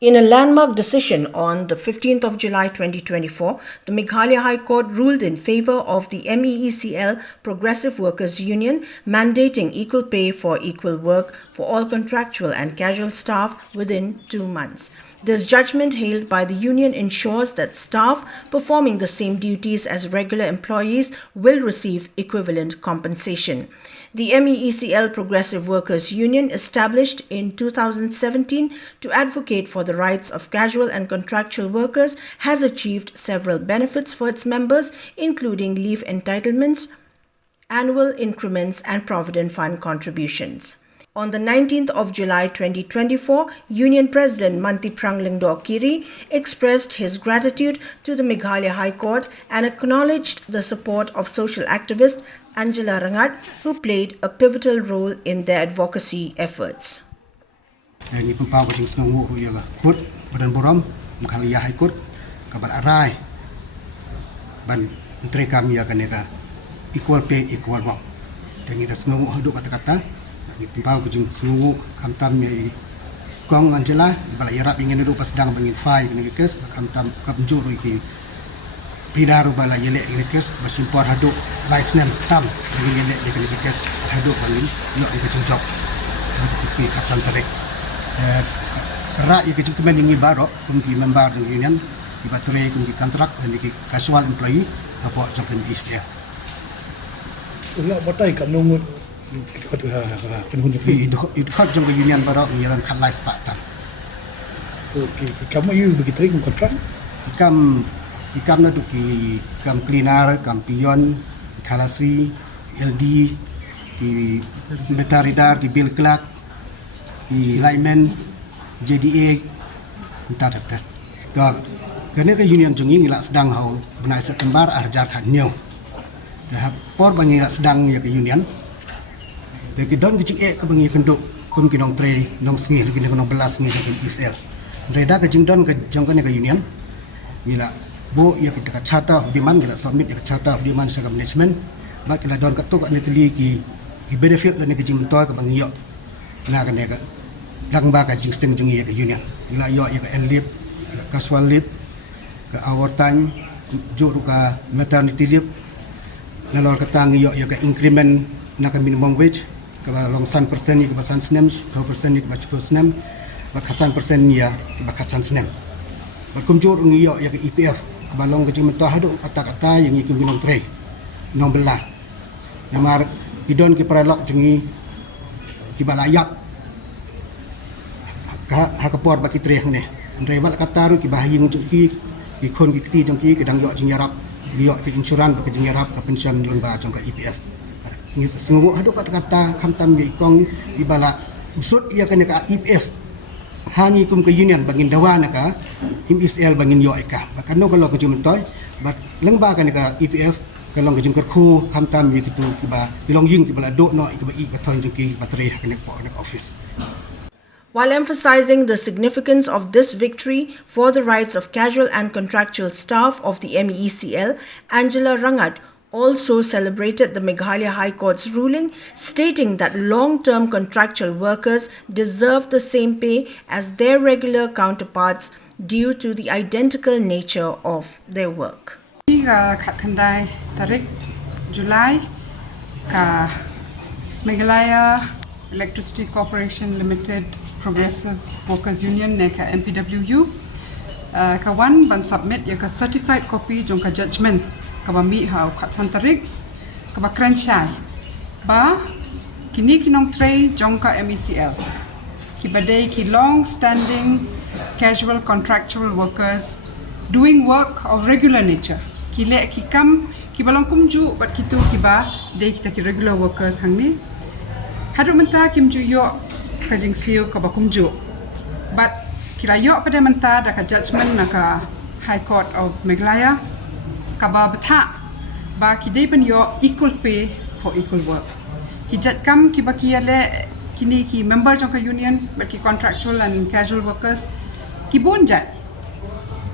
In a landmark decision on the 15th of July 2024, the Meghalaya High Court ruled in favor of the MeECL Progressive Workers Union, mandating equal pay for equal work for all contractual and casual staff within 2 months. This judgment, hailed by the union, ensures that staff performing the same duties as regular employees will receive equivalent compensation. The MeECL Progressive Workers Union, established in 2017 to advocate for the rights of casual and contractual workers, has achieved several benefits for its members, including leave entitlements, annual increments, and provident fund contributions. On the 19th of July 2024, Union President Manti Pranglingdo Kiri expressed his gratitude to the Meghalaya High Court and acknowledged the support of social activist Angela Rangat, who played a pivotal role in their advocacy efforts. Ini pempau kucing sengu ya court badan borom Meghalaya High Court kabal arai ban menteri kami akan ya equal pay equal work. Dan kita sengu hidup kata-kata ni pempau kucing sengu kamtam ya kong Angela bala yarap ingin hidup pas sedang bangin fai ni kes kamtam kamjur iki pidaru bala yelek ni kes basumpor hidup license tam ni yelek ni kes hidup bangin yo iki job si kasan tarik Rak yang kecil kemen ini baru, kumki member jeng union, di baterai kumki kontrak dan di casual employee, apa jeng MeECL. Ulah batai kan nungut, penhun itu hak jeng union baru ialah kalai sepatan. Okay, kamu you begitu lagi kontrak? Ikam na duki kam cleaner, kam pion, kalasi, LD, di betaridar, di bill clerk, di lineman. JDA entah daftar. Kerana union jengi ngelak sedang hau benai September arjar kan new. Dah por bangi ngelak sedang ya ke union. Tapi don kecik ke bangi kenduk kum kinong tray nong sengi lagi nong belas sengi ke MeECL. Reda ke jeng don ke jongkan ke union. Bila bo ya kita charter of demand bila submit ya charter of demand sebagai management. Mak bila don kat tu kat neteli ki benefit dan ke jeng toy ke bangi yo. Nah kan ya yang baga jing sting jungi ke union bila yo ya ke leave ke casual leave ke overtime juru ke maternity leave lalor ke tang yo ya ke increment na ke minimum wage ke long san persen ke basan snem 2% ke bacu snem bakasan persen ya bakasan snem bakum juru ngi yo ya ke EPF ke balong ke jing mentah hadu kata-kata yang ikut minum tray nom belah namar idon ke paralok jungi ki balayak hakapor baki treh ne ndai bal kataru ki bahayi ngujuk ki kon ki kti jong ki kedang yo jing yarap yo ki insurans baki jing yarap ka pension lemba jong ka EPF ni sengu hadu kata-kata kamtam ge kong ibala usut ia kena ka EPF hangi kum ke union bangin dawana ka MeECL bangin yo eka bakano kalau ke jumentoy bat lemba kan ka EPF kalau ke jengker khu kamtam ye gitu ki ba bilong ying ki bala do no ki ba I baton jong ki baterai kena po nek office. While emphasizing the significance of this victory for the rights of casual and contractual staff of the MeECL, Angela Rangat also celebrated the Meghalaya High Court's ruling, stating that long-term contractual workers deserve the same pay as their regular counterparts due to the identical nature of their work. Khandai tarik Julai ka Meghalaya Electricity Corporation Limited Progressive Workers Union neka MPWU kawan ban submit ya ka certified copy jong ka judgement ka ba mi hau kat santarik ka ba kranshai ba kini kinong tray jong ka MeECL ki badai ki long standing casual contractual workers doing work of regular nature ki le ki kam ki balong kumju bat kitu ki ba dei kita ki regular workers hangni hadu menta kimju yo kajing siu ka bakumju but kirayo pada menta da ka judgement na ka High Court of Meghalaya ka ba betha ba ki dei pen yo equal pay for equal work ki jat kam ki ba ki le kini ki member jong ka union but ki contractual and casual workers ki bon jat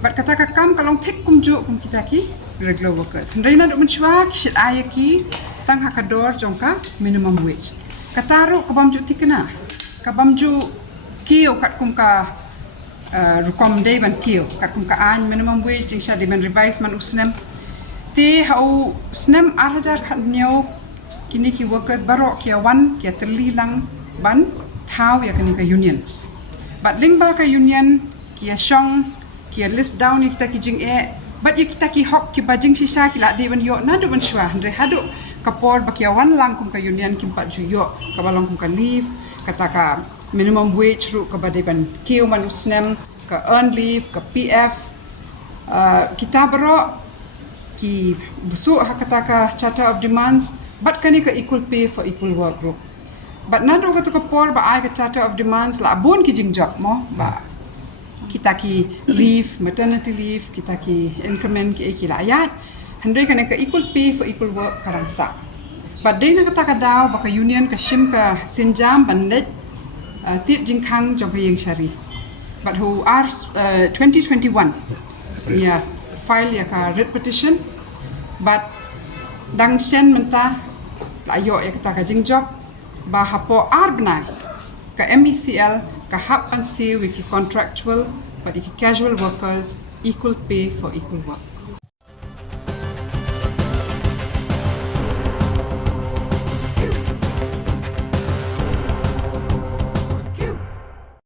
but kata ka kam kalong thek kumju kum kita ki regular workers reina do menchwa ki shit ayaki tang hakador jong ka minimum wage kataru ka bamju tikena kabamju ki okat kum ka rukom day ban kio kat kum ka an minimum wage jing sha de ban revise man usnem te hau snem arjar khat nyo kini ki workers baro kia wan kia terli lang ban thau ya kini ka union but ling ba ka union kia shong kia list down ni kita ki jing but you kita ki hok ki bajing sisa ki la de ban yo na do ban shwa andre hadu kapor ba kia wan lang kum ka union kim pat ju yo ka balong kum ka leave kata ka minimum wage ru ka bade ban kio man usnem ka earn leave ka PF kita baro ki busuk kata ka charter of demands but kani ka equal pay for equal work group but nado ka to ka por ba ai ka charter of demands la bon ki jing job mo ba kita ki leave maternity leave kita ki increment ki la ayat handai kani ka equal pay for equal work karang sa but dei na kata ka daw ba ka union ka shim ka sinjam bandet tit jing khang jog yeng shari but who are 2021 yeah file ya ka writ petition but dang shen menta la yo ya kata ka jing job ba hapo arbnai ka MECL ka hap and see wiki contractual but casual workers equal pay for equal work.